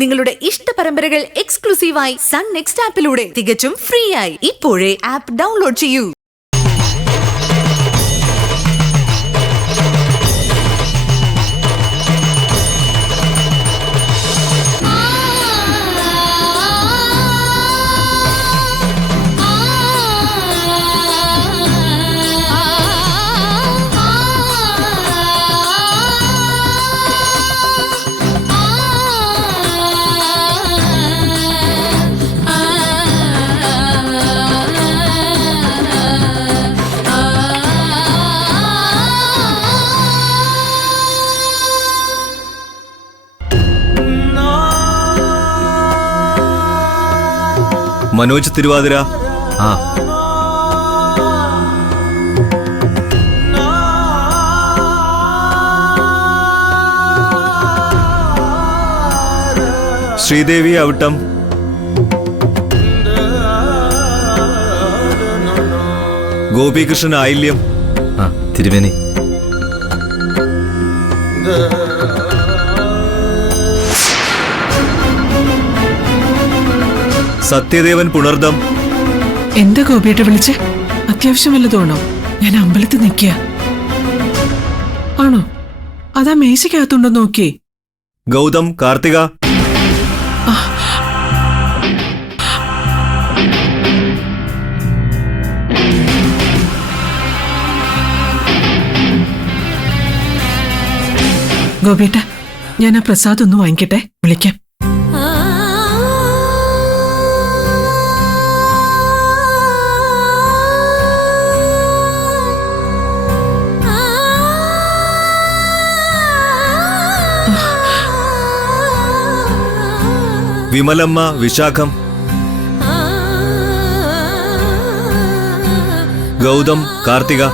നിങ്ങളുടെ ഇഷ്ട പരമ്പരകൾ എക്സ്ക്ലൂസീവായി സൺ നെക്സ്റ്റ് ആപ്പിലൂടെ തികച്ചും ഫ്രീ ആയി. ഇപ്പോഴേ ആപ്പ് ഡൗൺലോഡ് ചെയ്യൂ. മനോജ് തിരുവാതിര. ശ്രീദേവി അവിട്ടം. ഗോപികൃഷ്ണൻ ആയില്യം. തിരുമേനി. സത്യദേവൻ പുണർദം. എന്താ ഗോപിയേട്ട വിളിച്ച്? അത്യാവശ്യം വല്ലതുമാണോ? ഞാൻ അമ്പലത്തിൽ നിൽക്കുക. ആണോ? അതാ മേശയ്ക്കകത്തുണ്ടോ നോക്കിയേ. ഗൗതം കാർത്തിക. ഗോപിയേട്ട, ഞാൻ ആ പ്രസാദ് ഒന്ന് വാങ്ങിക്കട്ടെ, വിളിക്കാം. വിമലമ്മ വിശാഖം. ഗൗതം കാർത്തിക.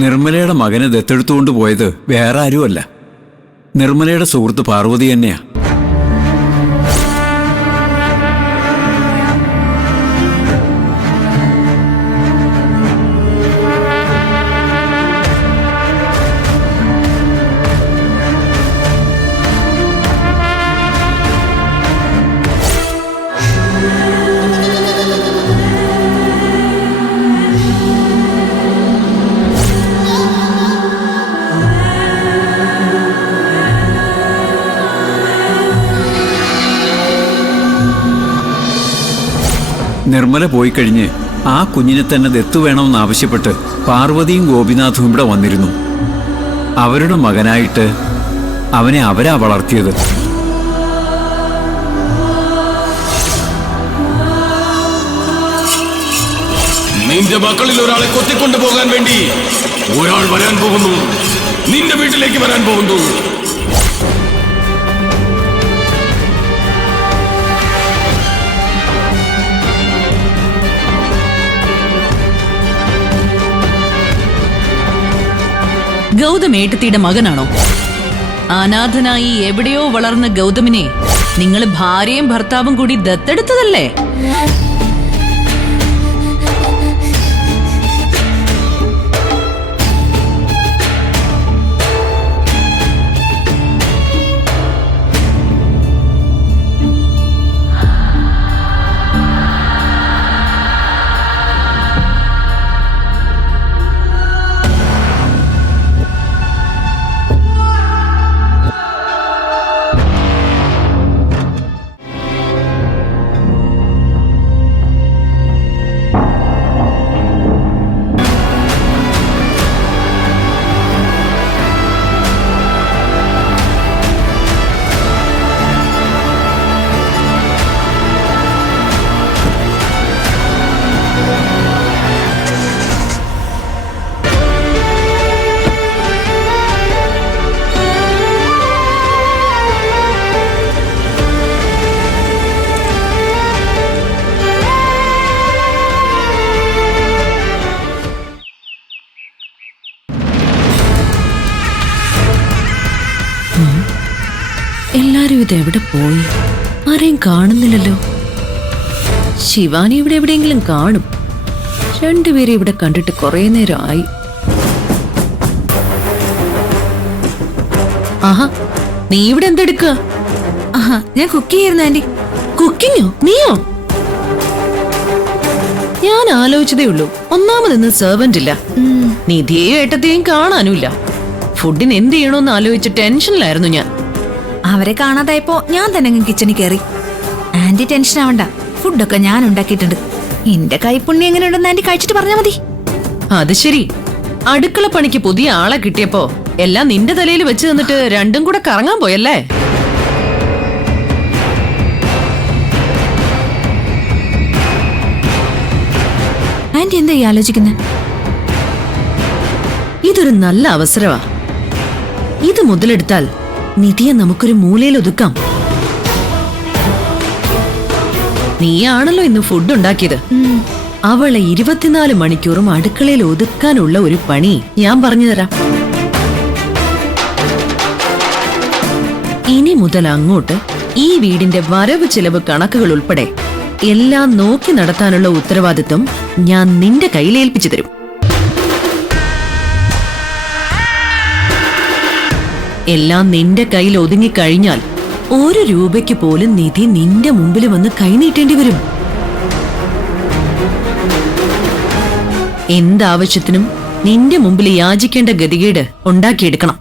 നിർമ്മലയുടെ മകനെ ദത്തെടുത്തുകൊണ്ട് പോയത് വേറെ ആരുമല്ല, നിർമ്മലയുടെ സുഹൃത്ത് പാർവതി തന്നെയാ. നിർമ്മല പോയി കഴിഞ്ഞ് ആ കുഞ്ഞിനെ തന്നെ ദത്തു വേണമെന്നാവശ്യപ്പെട്ട് പാർവതിയും ഗോപിനാഥും ഇവിടെ വന്നിരുന്നു. അവരുടെ മകനായിട്ട് അവനെ അവരാ വളർത്തിയത്. നിന്റെ മക്കളിൽ ഒരാളെ കൊത്തിക്കൊണ്ടു പോകാൻ വേണ്ടി ഒരാൾ വരാൻ പോകുന്നു. നിന്റെ വീട്ടിലേക്ക് വരാൻ പോകുന്നു. ഗൗതമേട്ടത്തിയുടെ മകനാണോ? അനാഥനായി എവിടെയോ വളർന്ന ഗൗതമിനെ നിങ്ങൾ ഭാര്യയും ഭർത്താവും കൂടി ദത്തെടുത്തതല്ലേ? എല്ലാരും ഇതെവിടെ പോയി? ആരെയും കാണുന്നില്ലല്ലോ. ശിവാനി ഇവിടെ എവിടെയെങ്കിലും കാണും. രണ്ടുപേരെ ഇവിടെ കണ്ടിട്ട് കുറെ നേരമായി. ആഹാ, നീ ഇവിടെ എന്തെടുക്കുക? ആഹാ, ഞാൻ കുക്ക് ചെയ്യായിരുന്നു ആന്റി. കുക്കിങ്ങോ? നീയോ? ഞാൻ ആലോചിച്ചതേ ഉള്ളൂ. ഒന്നാമതെന്ന് സെർവന്റ് ഇല്ല, നിധിയെയും ഏട്ടത്തെയും കാണാനുമില്ല. ഫുഡിന് എന്ത് ചെയ്യണോന്ന് ആലോചിച്ച് ടെൻഷനിലായിരുന്നു ഞാൻ. അവരെ കാണാതായപ്പോ ഞാൻ തന്നെ കിച്ചണിൽ കയറി. ആന്റി ടെൻഷൻ ആവണ്ട, ഫുഡൊക്കെ ഞാൻ ഉണ്ടാക്കിയിട്ടുണ്ട്. എന്റെ കൈപ്പുണ്യം എങ്ങനെയുണ്ടെന്ന് ആന്റി കഴിച്ചിട്ട് പറഞ്ഞാ മതി. അത് ശരി, അടുക്കള പണിക്ക് പുതിയ ആളെ കിട്ടിയപ്പോ എല്ലാം നിന്റെ തലയിൽ വെച്ച് തന്നിട്ട് രണ്ടും കൂടെ കറങ്ങാൻ പോയല്ലേ? ആന്റി എന്താ ഈ ആലോചിക്കുന്നത്? ഇതൊരു നല്ല അവസരമാ. ഇത് മുതലെടുത്താൽ നിധിയെ നമുക്കൊരു മൂലയിൽ ഒതുക്കാം. നീയാണല്ലോ ഇന്ന് ഫുഡ് ഉണ്ടാക്കിയത്. അവളെ 24 മണിക്കൂറും അടുക്കളയിൽ ഒതുക്കാനുള്ള ഒരു പണി ഞാൻ പറഞ്ഞു തരാം. ഇനി മുതൽ അങ്ങോട്ട് ഈ വീടിന്റെ വരവ് ചിലവ് കണക്കുകൾ ഉൾപ്പെടെ എല്ലാം നോക്കി നടത്താനുള്ള ഉത്തരവാദിത്വം ഞാൻ നിന്റെ കയ്യിലേൽപ്പിച്ചു തരും. എല്ലാം നിന്റെ കയ്യിൽ ഒതുങ്ങിക്കഴിഞ്ഞാൽ 1 രൂപയ്ക്ക് പോലും നിധി നിന്റെ മുമ്പിൽ വന്ന് കൈനീട്ടേണ്ടി വരും. എന്താവശ്യത്തിനും നിന്റെ മുമ്പിൽ യാചിക്കേണ്ട ഗതികേട് ഉണ്ടാക്കിയെടുക്കണം.